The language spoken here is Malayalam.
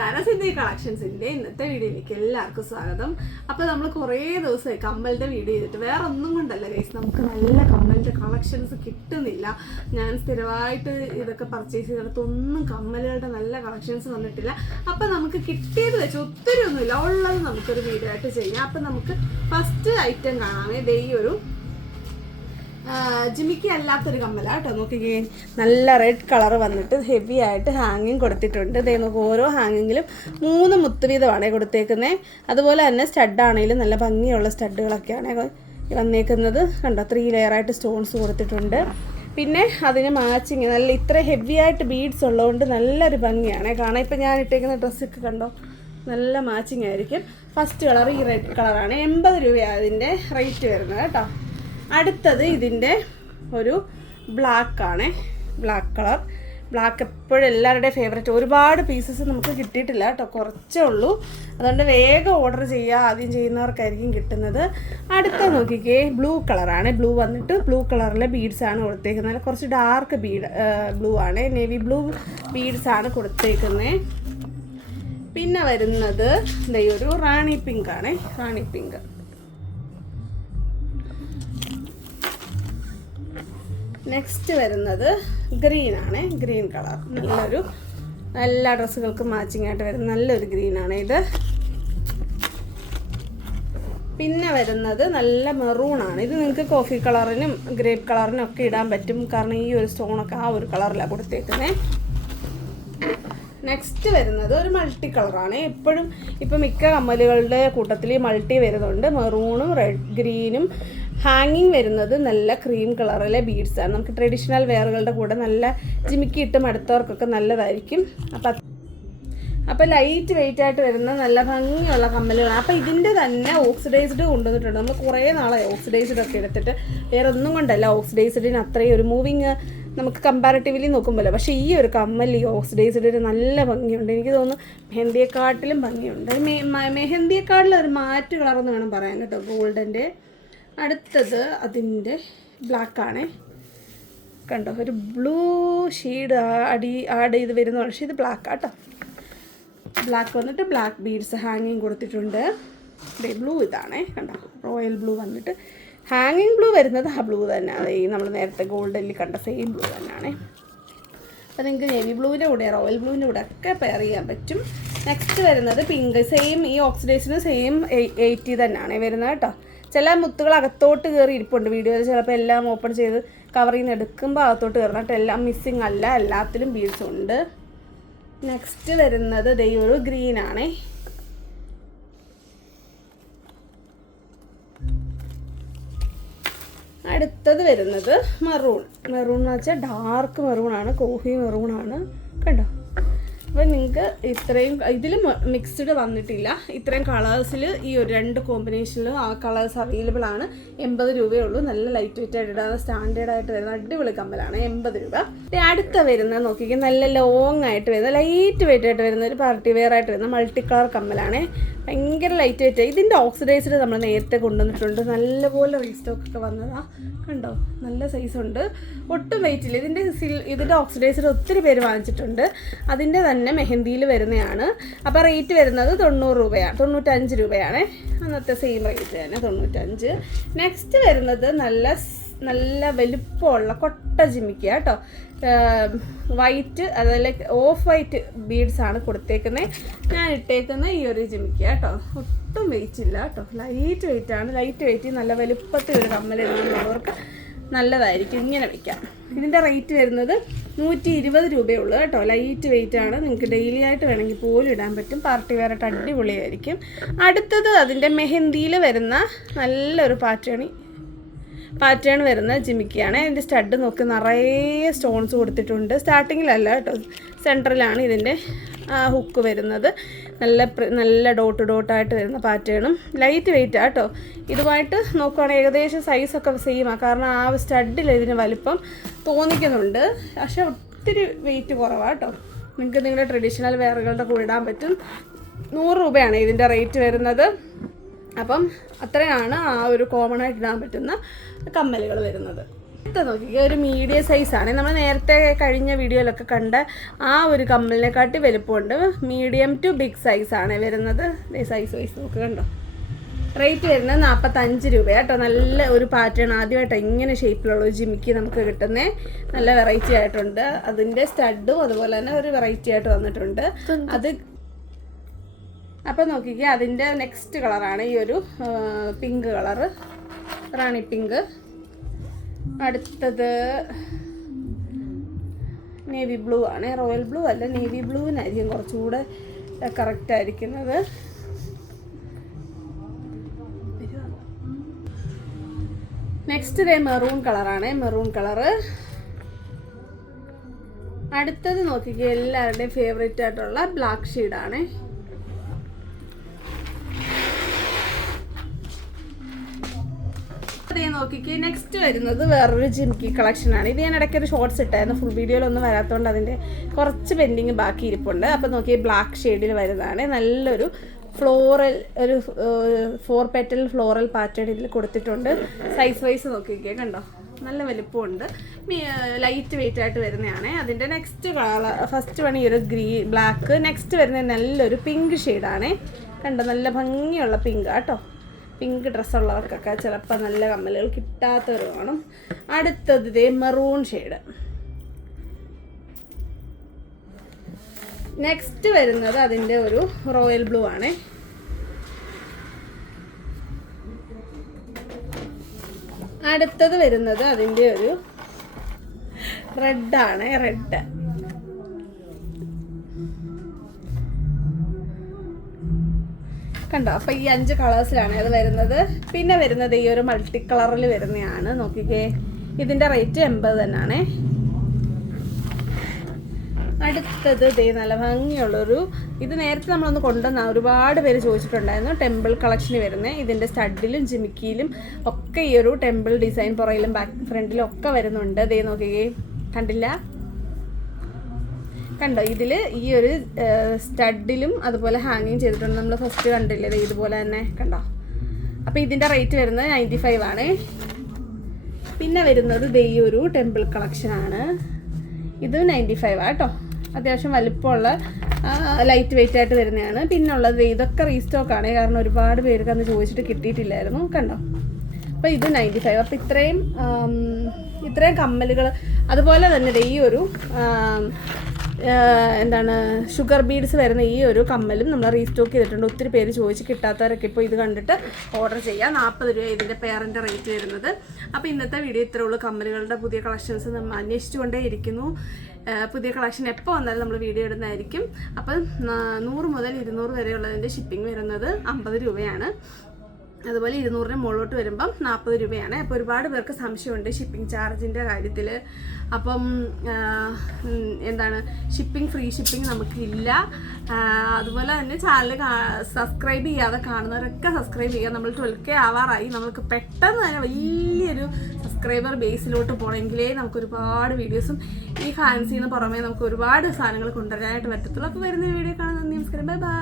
താരസിന്റെ കളക്ഷൻസിന്റെ ഇന്നത്തെ വീഡിയോയിലേക്ക് എല്ലാവർക്കും സ്വാഗതം. അപ്പൊ നമ്മൾ കുറേ ദിവസമായി കമ്മലിന്റെ വീഡിയോ ചെയ്തിട്ട് വേറെ ഒന്നും കൊണ്ടല്ല ഗൈസ് നമുക്ക് നല്ല കമ്മലിന്റെ കളക്ഷൻസ് കിട്ടുന്നില്ല. ഞാൻ സ്ഥിരമായിട്ട് ഇതൊക്കെ പർച്ചേസ് ചെയ്തിടത്തൊന്നും കമ്മലുകളുടെ നല്ല കളക്ഷൻസ് വന്നിട്ടില്ല. അപ്പൊ നമുക്ക് കിട്ടിയത് വെച്ച് ഒത്തിരി ഒന്നുമില്ല. ഉള്ളത് നമുക്കൊരു വീഡിയോ ആയിട്ട് ചെയ്യാം. അപ്പൊ നമുക്ക് ഫസ്റ്റ് ഐറ്റം കാണാമേ ദേ ഒരു ജിമിക്ക് അല്ലാത്തൊരു കമ്മലാണ് കേട്ടോ. നോക്കിക്കേ നല്ല റെഡ് കളർ വന്നിട്ട് ഹെവി ആയിട്ട് ഹാങ്ങിങ് കൊടുത്തിട്ടുണ്ട്. ദേ നോക്ക് ഓരോ ഹാങ്ങിങ്ങിലും മൂന്ന് മുത്ത് വീതമാണ് കൊടുത്തേക്കുന്നത് അതുപോലെ തന്നെ സ്റ്റഡാണെങ്കിലും നല്ല ഭംഗിയുള്ള സ്റ്റഡുകളൊക്കെയാണ് വന്നേക്കുന്നത്. കണ്ടോ ത്രീ ലെയറായിട്ട് സ്റ്റോൺസ് കൊടുത്തിട്ടുണ്ട്. പിന്നെ അതിന് മാച്ചിങ് നല്ല ഇത്ര ഹെവി ആയിട്ട് ബീഡ്സ് ഉള്ളതുകൊണ്ട് നല്ലൊരു ഭംഗിയാണ് കാണാൻ. ഇപ്പം ഞാൻ ഇട്ടേക്കുന്ന ഡ്രസ്സൊക്കെ കണ്ടോ നല്ല മാച്ചിങ് ആയിരിക്കും. ഫസ്റ്റ് കളർ ഈ റെഡ് കളറാണ് എൺപത് രൂപയാണ് അതിന്റെ റേറ്റ് വരുന്നത് കേട്ടോ. അടുത്തത് ഇതിന്റെ ഒരു ബ്ലാക്ക് ആണ്. ബ്ലാക്ക് കളർ ബ്ലാക്ക് എപ്പോഴും എല്ലാവരുടെയും ഫേവറേറ്റ് ഒരുപാട് പീസസ് നമുക്ക് കിട്ടിയിട്ടില്ല കേട്ടോ. കുറച്ചേ ഉള്ളൂ. അതുകൊണ്ട് വേഗം ഓർഡർ ചെയ്യുക. ആദ്യം ചെയ്യുന്നവർക്കായിരിക്കും കിട്ടുന്നത്. അടുത്ത നോക്കിക്കേ. ബ്ലൂ കളറാണ് ബ്ലൂ വന്നിട്ട് ബ്ലൂ കളറിലെ ബീഡ്സാണ് കൊടുത്തേക്കുന്നത്. കുറച്ച് ഡാർക്ക് ബീഡ് ബ്ലൂ ആണ്. നേവി ബ്ലൂ ബീഡ്സാണ് കൊടുത്തേക്കുന്നത് പിന്നെ വരുന്നത് ദേ ഒരു റാണി പിങ്ക് ആണ്. റാണി പിങ്ക് നെക്സ്റ്റ് വരുന്നത് ഗ്രീൻ ആണ്. ഗ്രീൻ കളർ നല്ലൊരു എല്ലാ ഡ്രസ്സുകൾക്കും മാച്ചിങ് ആയിട്ട് വരുന്ന നല്ലൊരു ഗ്രീൻ ആണ് ഇത്. പിന്നെ വരുന്നത് നല്ല മെറൂൺ ആണ്. ഇത് നിങ്ങൾക്ക് കോഫി കളറിനും ഗ്രേപ്പ് കളറിനും ഒക്കെ ഇടാൻ പറ്റും. കാരണം ഈ ഒരു സ്റ്റോണൊക്കെ ആ ഒരു കളറിലാണ് കൊടുത്തേക്കുന്നത് നെക്സ്റ്റ് വരുന്നത് ഒരു മൾട്ടി കളറാണ് എപ്പോഴും ഇപ്പം മിക്ക കമ്മലുകളുടെ കൂട്ടത്തിൽ മൾട്ടി വരുന്നുണ്ട്. മെറൂണും റെഡ് ഗ്രീനും ഹാങ്ങിങ് വരുന്നത് നല്ല ക്രീം കളറിലെ ബീഡ്സാണ് നമുക്ക് ട്രഡീഷണൽ വെയറുകളുടെ കൂടെ നല്ല ജിമിക്കി ഇട്ട് മടുത്തവർക്കൊക്കെ നല്ലതായിരിക്കും. അപ്പം അപ്പോൾ ലൈറ്റ് വെയിറ്റ് ആയിട്ട് വരുന്ന നല്ല ഭംഗിയുള്ള കമ്മലുകളാണ്. അപ്പോൾ ഇതിന്റെ തന്നെ ഓക്സിഡൈസ്ഡ് കൊണ്ടുവന്നിട്ടുണ്ട്. നമ്മൾ കുറേ നാളായി ഓക്സിഡൈസ്ഡ് ഒക്കെ എടുത്തിട്ട്. വേറെ ഒന്നും കൊണ്ടല്ല ഓക്സിഡൈസ്ഡിന് അത്രയും ഒരു മൂവിങ് നമുക്ക് കമ്പാരിറ്റീവ്ലി നോക്കുമ്പോൾ പക്ഷേ ഈ ഒരു കമ്മൽ ഈ ഓക്സിഡൈസ്ഡിന് നല്ല ഭംഗിയുണ്ട്. എനിക്ക് തോന്നുന്നു മെഹന്തിയെക്കാട്ടിലും ഭംഗിയുണ്ട്. മെഹന്തിയെക്കാട്ടിലും ഒരു മാറ്റ് കളറെന്ന് വേണം പറയാൻ കേട്ടോ ഗോൾഡന്റെ അടുത്തത് അതിന്റെ ബ്ലാക്കാണേ. കണ്ടോ ഒരു ബ്ലൂ ഷെയ്ഡ് അടി ആഡ് ചെയ്ത് വരുന്ന പക്ഷേ ഇത് ബ്ലാക്ക് ആട്ടോ. ബ്ലാക്ക് വന്നിട്ട് ബ്ലാക്ക് ബീഡ്സ് ഹാങ്ങിങ് കൊടുത്തിട്ടുണ്ട്. ബ്ലൂ ഇതാണേ. കണ്ടോ റോയൽ ബ്ലൂ വന്നിട്ട് ഹാങ്ങിങ് ബ്ലൂ വരുന്നത് ആ ബ്ലൂ തന്നെയാണ് ഈ നമ്മൾ നേരത്തെ ഗോൾഡനിൽ കണ്ട സെയിം ബ്ലൂ തന്നെയാണ്. അപ്പോൾ നിങ്ങൾക്ക് നേവി ബ്ലൂവിന്റെ കൂടെ റോയൽ ബ്ലൂവിന്റെ കൂടെ ഒക്കെ പെയർ ചെയ്യാൻ പറ്റും. നെക്സ്റ്റ് വരുന്നത് പിങ്ക്. സെയിം ഈ ഓക്സിഡൈസിന് സെയിം എയ്റ്റി തന്നെയാണ് വരുന്നത് കേട്ടോ. ചില മുത്തുകൾ അകത്തോട്ട് കയറി ഇരിപ്പുണ്ട്. വീഡിയോയിൽ ചിലപ്പോൾ എല്ലാം ഓപ്പൺ ചെയ്ത് കവറിൽ നിന്ന് എടുക്കുമ്പോൾ അകത്തോട്ട് കയറണം. എല്ലാം മിസ്സിങ് അല്ല എല്ലാത്തിലും ബീഡ്സ് ഉണ്ട്. നെക്സ്റ്റ് വരുന്നത് ദേ ഒരു ഗ്രീൻ ആണേ. അടുത്തത് വരുന്നത് മെറൂൺ മെറൂൺ എന്ന് വെച്ചാൽ ഡാർക്ക് മെറൂൺ ആണ് കോഫി മെറൂൺ ആണ്. കണ്ടോ? അപ്പോൾ നിങ്ങൾക്ക് ഇത്രയും ഇതിൽ മിക്സ്ഡ് വന്നിട്ടില്ല. ഇത്രയും കളേഴ്സിൽ ഈ ഒരു രണ്ട് കോമ്പിനേഷനിൽ ആ കളേഴ്സ് അവൈലബിൾ ആണ്. എൺപത് രൂപയേ ഉള്ളൂ. നല്ല ലൈറ്റ് വെയിറ്റ് ആയിട്ട് സ്റ്റാൻഡേർഡ് ആയിട്ട് വരുന്ന അടിപൊളി കമ്മലാണ്. എൺപത് രൂപ. അടുത്ത വരുന്ന നോക്കിക്കുക നല്ല ലോങ് ആയിട്ട് വരുന്ന ലൈറ്റ് വെയിറ്റ് ആയിട്ട് വരുന്ന ഒരു പാർട്ടി വെയർ ആയിട്ട് വരുന്ന മൾട്ടി കളർ കമ്മലാണ്. ഭയങ്കര ലൈറ്റ് വെയിറ്റ് ഇതിന്റെ ഓക്സിഡൈസ്ഡ് നമ്മൾ നേരത്തെ കൊണ്ടുവന്നിട്ടുണ്ട്. നല്ലപോലെ റീസ്റ്റോക്ക് ഒക്കെ വന്നതാ. കണ്ടോ? നല്ല സൈസ് ഉണ്ട്. ഒട്ടും വെയിറ്റ് ഇല്ല. ഇതിന്റെ സിൽ ഇതിന്റെ ഓക്സിഡൈസ്ഡ് ഒത്തിരി പേര് വാങ്ങിച്ചിട്ടുണ്ട്. അതിന്റെ തന്നെ മെഹന്തിയിൽ വരുന്നതാണ് അപ്പോൾ റേറ്റ് വരുന്നത് തൊണ്ണൂറ് രൂപയാണ് തൊണ്ണൂറ്റഞ്ച് രൂപയാണ്. അന്നത്തെ സെയിം റേറ്റ് തന്നെ തൊണ്ണൂറ്റഞ്ച്. നെക്സ്റ്റ് വരുന്നത് നല്ല നല്ല വലുപ്പമുള്ള കൊട്ട ജിമിക്ക കേട്ടോ വൈറ്റ് അതുപോലെ ഓഫ് വൈറ്റ് ബീഡ്സ് ആണ് കൊടുത്തേക്കുന്നത് ഞാൻ ഇട്ടേക്കുന്ന ഈ ഒരു ജിമിക്ക കേട്ടോ ഒട്ടും വെയിറ്റില്ല കേട്ടോ ലൈറ്റ് വെയിറ്റ് ആണ്. ലൈറ്റ് വെയിറ്റ് നല്ല വലുപ്പത്തിൽ ഒരു കമ്മലിടുന്നവർക്ക് നല്ലതായിരിക്കും. ഇങ്ങനെ വെക്കാം. ഇതിന്റെ റേറ്റ് വരുന്നത് നൂറ്റി ഇരുപത് രൂപയേ ഉള്ളൂ കേട്ടോ ലൈറ്റ് വെയിറ്റ് ആണ്. നിങ്ങൾക്ക് ഡെയിലി ആയിട്ട് വേണമെങ്കിൽ പോലും ഇടാൻ പറ്റും. പാർട്ടി വെയർ അടിപൊളിയായിരിക്കും. അടുത്തത് അതിന്റെ മെഹന്തിയിൽ വരുന്ന നല്ലൊരു പാറ്റേണി പാറ്റേൺ വരുന്ന ജിമിക്കിയാണ്. ഇതിന്റെ സ്റ്റഡ് നോക്കി നിറയെ സ്റ്റോൺസ് കൊടുത്തിട്ടുണ്ട്. സ്റ്റാർട്ടിങ്ങിലല്ല കേട്ടോ. സെന്ററിലാണ് ഇതിന്റെ ഹുക്ക് വരുന്നത്. നല്ല നല്ല ഡോട്ട് ഡോട്ടായിട്ട് വരുന്ന പാറ്റേണും ലൈറ്റ് വെയിറ്റ് കേട്ടോ. ഇതുമായിട്ട് നോക്കുകയാണെങ്കിൽ ഏകദേശം സൈസൊക്കെ സെയിമാണ് കാരണം ആ സ്റ്റഡിൽ ഇതിന് വലിപ്പം തോന്നിക്കുന്നുണ്ട്. പക്ഷേ ഒത്തിരി വെയിറ്റ് കുറവാണ് കേട്ടോ. നിങ്ങൾക്ക് നിങ്ങളുടെ ട്രഡീഷണൽ വെയറുകളുടെ കൂടെ ഇടാൻ പറ്റും. നൂറ് രൂപയാണ് ഇതിന്റെ റേറ്റ് വരുന്നത്. അപ്പം അത്രയാണ് ആ ഒരു കോമൺ ആയിട്ട് ഇടാൻ പറ്റുന്ന കമ്മലുകൾ വരുന്നത്. നോക്കിക്കേ ഒരു മീഡിയം സൈസാണ് നമ്മൾ നേരത്തെ കഴിഞ്ഞ വീഡിയോയിലൊക്കെ കണ്ട ആ ഒരു കമ്മലിനെക്കാട്ടി വലുപ്പമുണ്ട്. മീഡിയം ടു ബിഗ് സൈസാണ് വരുന്നത്. സൈസ് വൈസ് നോക്ക് കണ്ടോ? റേറ്റ് വരുന്നത് നാൽപ്പത്തഞ്ച് രൂപ കേട്ടോ. നല്ല ഒരു പാറ്റേൺ ആദ്യമായിട്ടോ ഇങ്ങനെ ഷേപ്പിലുള്ള ഒരു ജിമിക്ക് നമുക്ക് കിട്ടുന്നത് നല്ല വെറൈറ്റി ആയിട്ടുണ്ട്. അതിന്റെ സ്റ്റഡും അതുപോലെ തന്നെ ഒരു വെറൈറ്റി ആയിട്ട് വന്നിട്ടുണ്ട്. അത് അപ്പോൾ നോക്കിക്കുക അതിന്റെ നെക്സ്റ്റ് കളറാണ് ഈ ഒരു പിങ്ക് കളറ് റാണി പിങ്ക് അടുത്തത് നേവി ബ്ലൂ ആണ്. റോയൽ ബ്ലൂ അല്ല നേവി ബ്ലൂവിനായിരിക്കും കുറച്ചുകൂടെ കറക്റ്റ് ആയിരിക്കുന്നത്. നെക്സ്റ്റ് ഡേ മെറൂൺ കളറാണ് മെറൂൺ കളറ് അടുത്തത് നോക്കിക്കുക എല്ലാവരുടെയും ഫേവറേറ്റ് ആയിട്ടുള്ള ബ്ലാക്ക് ഷെയ്ഡാണ് നോക്കിക്കേ. നെക്സ്റ്റ് വരുന്നത് വേറൊരു ജിംകി കളക്ഷനാണ് ഇത് ഞാൻ ഇടയ്ക്ക് ഒരു ഷോർട്സ് ഇട്ടായിരുന്നു. ഫുൾ വീഡിയോയിലൊന്നും വരാത്തതുകൊണ്ട് അതിന്റെ കുറച്ച് പെൻഡിങ് ബാക്കി ഇരിപ്പുണ്ട്. അപ്പോൾ നോക്കി ബ്ലാക്ക് ഷെയ്ഡിൽ വരുന്നതാണ്. നല്ലൊരു ഫ്ലോറൽ ഒരു ഫോർ പെറ്റൽ ഫ്ലോറൽ പാറ്റേൺ ഇതിൽ കൊടുത്തിട്ടുണ്ട്. സൈസ് വൈസ് നോക്കിക്കേ കണ്ടോ? നല്ല വലിപ്പമുണ്ട്. ലൈറ്റ് വെയിറ്റ് ആയിട്ട് വരുന്നതാണ്. അതിന്റെ നെക്സ്റ്റ് കളർ ഫസ്റ്റ് വൺ ഈ ഒരു ഗ്രീ ബ്ലാക്ക് നെക്സ്റ്റ് വരുന്നത് നല്ലൊരു പിങ്ക് ഷെയ്ഡാണ് കണ്ടോ? നല്ല ഭംഗിയുള്ള പിങ്ക് കേട്ടോ പിങ്ക് ഡ്രസ്സുള്ളവർക്കൊക്കെ ചിലപ്പോൾ നല്ല കമ്മലുകൾ കിട്ടാത്തവർ കാണും അടുത്തത് ഇതേ മെറൂൺ ഷെയ്ഡ് നെക്സ്റ്റ് വരുന്നത് അതിന്റെ ഒരു റോയൽ ബ്ലൂ ആണ്. അടുത്തത് വരുന്നത് അതിന്റെ ഒരു റെഡാണ് റെഡ് കണ്ടോ? അപ്പൊ ഈ അഞ്ച് കളേഴ്സിലാണ് അത് വരുന്നത്. പിന്നെ വരുന്നത് ഈ ഒരു മൾട്ടി കളറിൽ വരുന്നതാണ് നോക്കിക്കേ. ഇതിന്റെ റേറ്റ് എൺപത് തന്നെയാണ് അടുത്തത് ദേ നല്ല ഭംഗിയുള്ളൊരു ഇത് നേരത്തെ നമ്മളൊന്ന് കൊണ്ടുവന്ന ഒരുപാട് പേര് ചോദിച്ചിട്ടുണ്ടായിരുന്നു ടെമ്പിൾ കളക്ഷന് വരുന്നത് ഇതിന്റെ സ്റ്റഡിലും ജിമിക്കിയിലും ഒക്കെ ഈ ഒരു ടെമ്പിൾ ഡിസൈൻ പുറയിലും ബാക്ക് ഫ്രണ്ടിലും ഒക്കെ വരുന്നുണ്ട്. ദേ നോക്കുകയും കണ്ടില്ല? കണ്ടോ? ഇതിൽ ഈ ഒരു സ്റ്റഡിലും അതുപോലെ ഹാങ്ങിങ് ചെയ്തിട്ടുണ്ട്. നമ്മൾ ഫസ്റ്റ് കണ്ടില്ലേ? ഇതുപോലെ തന്നെ കണ്ടോ? അപ്പോൾ ഇതിന്റെ റേറ്റ് വരുന്നത് നയന്റി ഫൈവ് ആണ്. പിന്നെ വരുന്നത് ദേ ടെമ്പിൾ ടെമ്പിൾ കളക്ഷനാണ് ഇത് നയന്റി ഫൈവ് ആട്ടോ അത്യാവശ്യം വലിപ്പമുള്ള ലൈറ്റ് വെയിറ്റ് ആയിട്ട് വരുന്നതാണ്. പിന്നെ ഉള്ളത് ഇതൊക്കെ റീസ്റ്റോക്ക് ആണ്. കാരണം ഒരുപാട് പേർക്ക് അന്ന് ചോദിച്ചിട്ട് കിട്ടിയിട്ടില്ലായിരുന്നു. കണ്ടോ? അപ്പോൾ ഇത് നയന്റി ഫൈവ് അപ്പോൾ ഇത്രയും ഇത്രയും കമ്മലുകൾ അതുപോലെ തന്നെ ഈ ഒരു എന്താണ് ഷുഗർ ബീഡ്സ് വരുന്ന ഈ ഒരു കമ്മലും നമ്മൾ റീസ്റ്റോക്ക് ചെയ്തിട്ടുണ്ട്. ഒത്തിരി പേര് ചോദിച്ച് കിട്ടാത്തവരൊക്കെ ഇപ്പോൾ ഇത് കണ്ടിട്ട് ഓർഡർ ചെയ്യാം. നാൽപ്പത് രൂപ ഇതിന്റെ പേരന്റെ റേറ്റ് വരുന്നത്. അപ്പോൾ ഇന്നത്തെ വീഡിയോ ഇത്രേ ഉള്ളൂ. കമ്മലുകളുടെ പുതിയ കളക്ഷൻസ് നമ്മൾ അന്വേഷിച്ചുകൊണ്ടേ ഇരിക്കുന്നു. പുതിയ കളക്ഷൻ എപ്പോൾ വന്നാലും നമ്മൾ വീഡിയോ ഇടുന്നതായിരിക്കും. അപ്പം നൂറ് മുതൽ ഇരുന്നൂറ് വരെയുള്ളതിന്റെ ഷിപ്പിംഗ് വരുന്നത് അമ്പത് രൂപയാണ്. അതുപോലെ ഇരുന്നൂറിന് മുകളിലോട്ട് വരുമ്പം നാൽപ്പത് രൂപയാണ്. അപ്പോൾ ഒരുപാട് പേർക്ക് സംശയമുണ്ട് ഷിപ്പിംഗ് ചാർജിന്റെ കാര്യത്തിൽ അപ്പം എന്താണ് ഷിപ്പിംഗ് ഫ്രീ ഷിപ്പിംഗ് നമുക്കില്ല. അതുപോലെ തന്നെ ചാനൽ സബ്സ്ക്രൈബ് ചെയ്യാതെ കാണുന്നവരൊക്കെ സബ്സ്ക്രൈബ് ചെയ്യുക നമ്മൾ ട്വൽവ് കെ ആവാറായി. നമുക്ക് പെട്ടെന്ന് തന്നെ വലിയൊരു സബ്സ്ക്രൈബർ ബേസിലോട്ട് പോകണമെങ്കിലേ നമുക്ക് ഒരുപാട് വീഡിയോസും ഈ ഫാൻസിന്ന് പുറമേ നമുക്ക് ഒരുപാട് സാധനങ്ങൾ കൊണ്ടുവരാനായിട്ട് പറ്റത്തുള്ളൂ. അപ്പോൾ വരുന്ന വീഡിയോ കാണാൻ നന്ദി നമസ്കാരം. Bye bye